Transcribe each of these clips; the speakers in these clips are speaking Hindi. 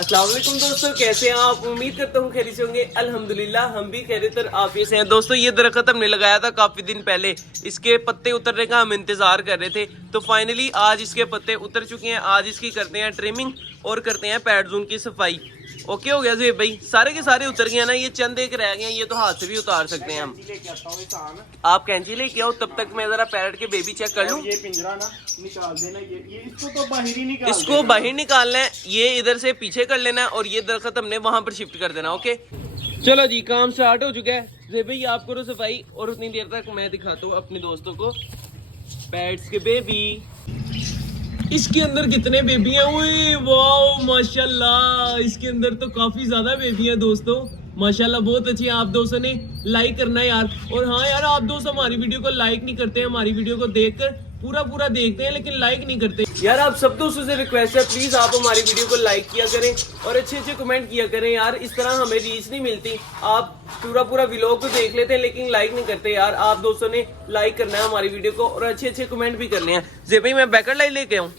अस्सलाम वालेकुम दोस्तों, कैसे हैं आप? उम्मीद करता हूँ खैरियत से होंगे। अल्हम्दुलिल्लाह हम भी खैरियत और आफियत से हैं। दोस्तों ये दरख्त हमने लगाया था काफी दिन पहले, इसके पत्ते उतरने का हम इंतजार कर रहे थे, तो फाइनली आज इसके पत्ते उतर चुके हैं। आज इसकी करते हैं ट्रिमिंग और करते हैं पैड जोन की सफाई। ओके हो गया जी भाई, सारे के सारे उतर गए ना, ये चंद एक रह गए हैं, ये तो हाथ से भी उतार सकते हैं हम। आप कैंची लेके आओ, तब तक मैं जरा पैरट के बेबी चेक कर लूं। ये पिंजरा ना निकाल देना, ये इसको तो बाहर ही निकाल इसको बाहर निकालना है, ये इधर से पीछे कर लेना है और ये दरख्त हमने वहां पर शिफ्ट कर देना। ओके चलो जी, काम स्टार्ट हो चुका है। जे भाई आप करो सफाई और उतनी देर तक मैं दिखाता हूँ अपने दोस्तों को पैट्स के बेबी। इसके अंदर कितने बेबी हैं? ओए वाओ माशाल्लाह, इसके अंदर तो काफी ज्यादा बेबी हैं दोस्तों, माशाल्लाह बहुत अच्छी है। आप दोस्तों ने लाइक करना है यार। और हाँ यार, आप दोस्त हमारी वीडियो को लाइक नहीं करते हैं, हमारी वीडियो को देखकर पूरा देखते हैं लेकिन लाइक नहीं करते यार। आप सब दोस्तों से रिक्वेस्ट है, प्लीज आप हमारी वीडियो को लाइक किया करें और अच्छे कमेंट किया करें यार। इस तरह हमें रीच नहीं मिलती। आप पूरा व्लॉग तो देख लेते हैं लेकिन लाइक नहीं करते यार। आप दोस्तों ने लाइक करना है हमारी वीडियो को और अच्छे कमेंट भी करने हैं। जे भाई मैं बैकर लाइट लेके आऊँ,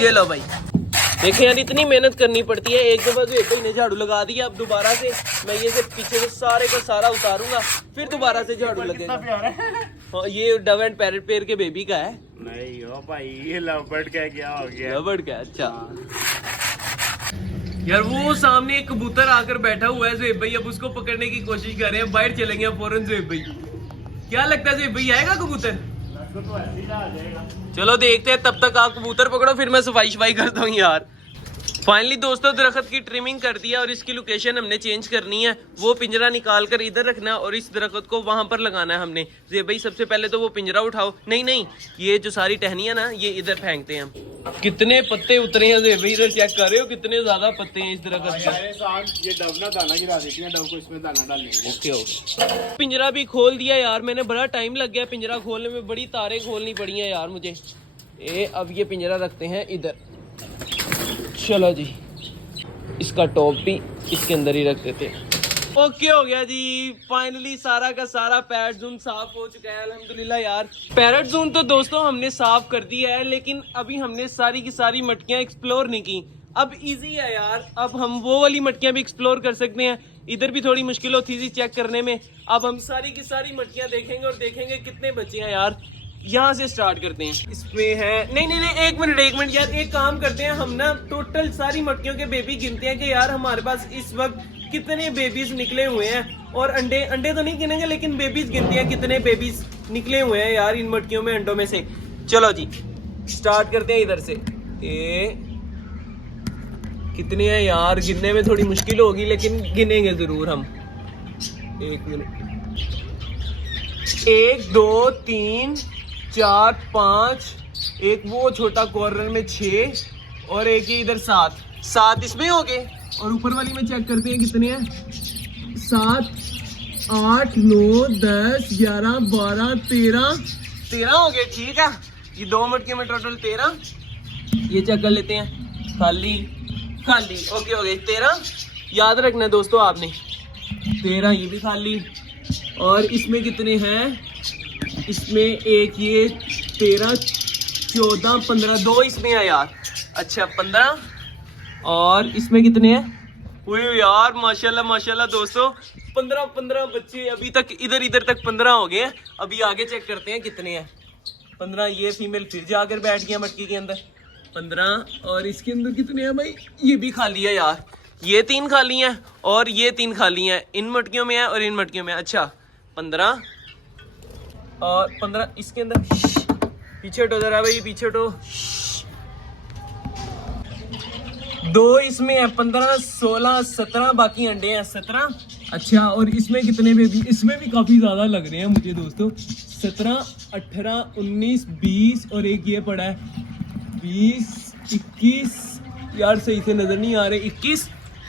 ये लो भाई। देखिए यार, इतनी मेहनत करनी पड़ती है। एक दफा जो भाई ने झाड़ू लगा दिया, अब दोबारा से मैं ये से पीछे से सारे का सारा उतारूंगा, फिर दोबारा से झाड़ू लगेगा। हाँ, ये डव एंड पैरट पेयर के बेबी का है। नहीं हो भाई, ये लवबर्ड का क्या हो गया? लवबर्ड का, अच्छा यार। वो सामने एक कबूतर आकर बैठा हुआ है ज़ुएब भाई, अब उसको पकड़ने की कोशिश कर रहे हैं। बाहर चलेंगे फौरन ज़ुएब भाई। क्या लगता है ज़ुएब भाई आएगा कबूतर? तो ऐसे ही आ जाएगा। चलो देखते हैं, तब तक आप कबूतर पकड़ो, फिर मैं सफाई करता हूँ यार। फाइनली दोस्तों दरख्त की ट्रिमिंग कर दिया और इसकी लोकेशन हमने चेंज करनी है। वो पिंजरा निकाल कर इधर रखना है और इस दरख्त को वहां पर लगाना है हमने। ये भाई सबसे पहले तो वो पिंजरा उठाओ। नहीं, ये जो सारी टहनियां ना, ये इधर फेंकते हैं हम। कितने पत्ते उतरे हैं भाई, इधर चेक कर रहे हो कितने ज्यादा पत्ते हैं इस दरख्त के। ये डव ना दाना गिरा देती है, डव को इसमें दाना डालेंगे। ओके पिंजरा भी खोल दिया यार मैंने, बड़ा टाइम लग गया पिंजरा खोलने में, बड़ी तारें खोलनी पड़ी हैं यार मुझे। अब ये पिंजरा रखते हैं इधर। चलो जी, इसका टॉप भी इसके अंदर ही रख देते हैं। ओके हो गया जी, फाइनली सारा का सारा पैरट जोन साफ हो चुका है अल्हम्दुलिल्लाह यार। पैरट जोन तो दोस्तों हमने साफ कर दिया है, लेकिन अभी हमने सारी की सारी मटकियां एक्सप्लोर नहीं की। अब इजी है यार, अब हम वो वाली मटकियां भी एक्सप्लोर कर सकते हैं। इधर भी थोड़ी मुश्किल होती थी चेक करने में, अब हम सारी की सारी मटकियां देखेंगे और देखेंगे कितने बचे हैं यार। यहाँ से स्टार्ट करते हैं। इसमें है नहीं, एक मिनट यार, एक काम करते हैं हम ना, टोटल सारी मटकियों के बेबी गिनते हैं कि यार हमारे पास इस वक्त कितने बेबीज निकले हुए हैं। और अंडे तो नहीं गिनेंगे लेकिन बेबीज गिनते हैं कितने बेबीज निकले हुए हैं यार इन मटकियों में, अंडों में से। चलो जी स्टार्ट करते हैं इधर से। कितने हैं यार, गिनने में थोड़ी मुश्किल होगी लेकिन गिनेंगे जरूर हम। एक मिनट, 1 2 3 4 5, एक वो छोटा कॉर्नर में 6 और एक ही इधर 7 इसमें हो गए। और ऊपर वाली में चेक करते हैं कितने हैं। 7 8 9 10 11 12 13 हो गए। ठीक है, ये 2 मटके में टोटल 13। ये चेक कर लेते हैं, खाली ओके हो गए 13। याद रखना है दोस्तों आपने, 13 ये भी खाली। और इसमें कितने हैं? इसमें एक ये 13 14 15, 2 इसमें है यार। अच्छा 15। और इसमें कितने हैं? वो यार माशाल्लाह दोस्तों, 15 बच्चे अभी तक, इधर तक 15 हो गए हैं। अभी आगे चेक करते हैं कितने हैं। 15, ये फीमेल फिर जाकर बैठ गया मटकी के अंदर। 15 और इसके अंदर कितने हैं भाई? ये भी खाली है यार, ये 3 खाली हैं और ये 3 खाली हैं। इन मटकियों में है और इन मटकियों में। अच्छा 15 और 15 इसके अंदर। पीछे हटो जरा भाई, पीछे हटो। 2 इसमें है, 15 16 17, बाकी अंडे हैं 17। अच्छा और इसमें कितने बेबी? इसमें भी काफी ज्यादा लग रहे हैं मुझे दोस्तों। 17 18 19 20 और एक ये पड़ा है 20 21 यार, सही से नजर नहीं आ रहे। 21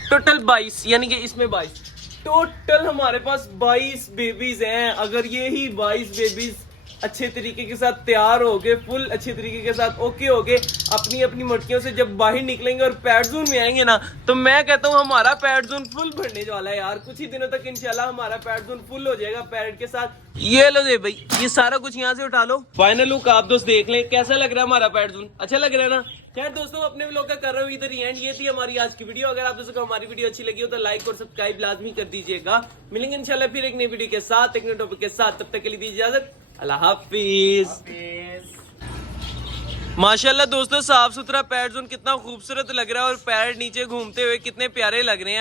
टोटल 22, यानी कि इसमें 22 टोटल हमारे पास 22 बेबीज हैं। अगर ये ही 22 बेबीज अच्छे तरीके के साथ तैयार हो गए, फुल अच्छे तरीके के साथ ओके हो गए, अपनी अपनी मटकियों से जब बाहर निकलेंगे और पैड जोन में आएंगे ना, तो मैं कहता हूँ हमारा पैड जोन फुल भरने वाला है यार। कुछ ही दिनों तक इंशाल्लाह हमारा पैड जोन फुल हो जाएगा पैड के साथ। ये लो दे भाई, ये सारा कुछ यहाँ से उठा लो। फाइनल लुक आप दोस्त देख लें, कैसा लग रहा है हमारा पैड जोन, अच्छा लग रहा है ना। खैर दोस्तों, अपने व्लॉग का कर रहा हूँ इधर ही एंड। ये थी हमारी आज की वीडियो। अगर आप दोस्तों को हमारी वीडियो अच्छी लगी हो तो लाइक और सब्सक्राइब लाजमी कर दीजिएगा। मिलेंगे इंशाल्लाह फिर एक नई वीडियो के साथ, एक नए टॉपिक के साथ। तब तक के लिए दीजिए इजाजत, अल्लाह हाफिज। माशाल्लाह दोस्तों, साफ सुथरा पैड जोन कितना खूबसूरत लग रहा है और पैर नीचे घूमते हुए कितने प्यारे लग रहे हैं।